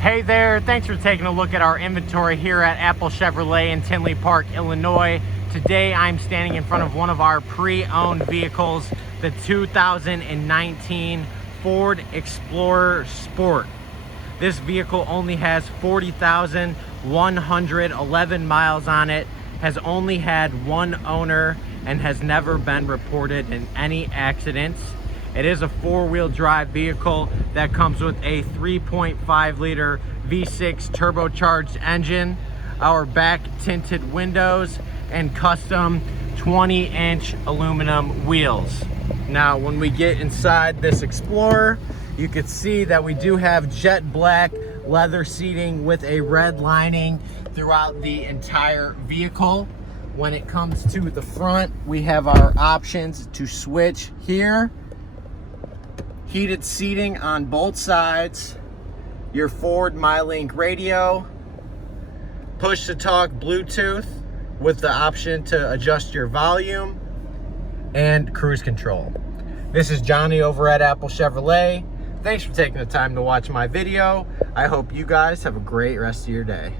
Hey there, thanks for taking a look at our inventory here at Apple Chevrolet in Tinley Park, Illinois. Today I'm standing in front of one of our pre-owned vehicles, the 2019 Ford Explorer Sport. This vehicle only has 40,111 miles on it, has only had one owner, and has never been reported in any accidents. It is a four-wheel drive vehicle that comes with a 3.5 liter V6 turbocharged engine, our back tinted windows, and custom 20-inch aluminum wheels. Now, when we get inside this Explorer, you can see that we do have jet black leather seating with a red lining throughout the entire vehicle. When it comes to the front, we have our options to switch here. Heated seating on both sides, your Ford MyLink radio, push-to-talk Bluetooth with the option to adjust your volume, and cruise control. This is Johnny over at Apple Chevrolet. Thanks for taking the time to watch my video. I hope you guys have a great rest of your day.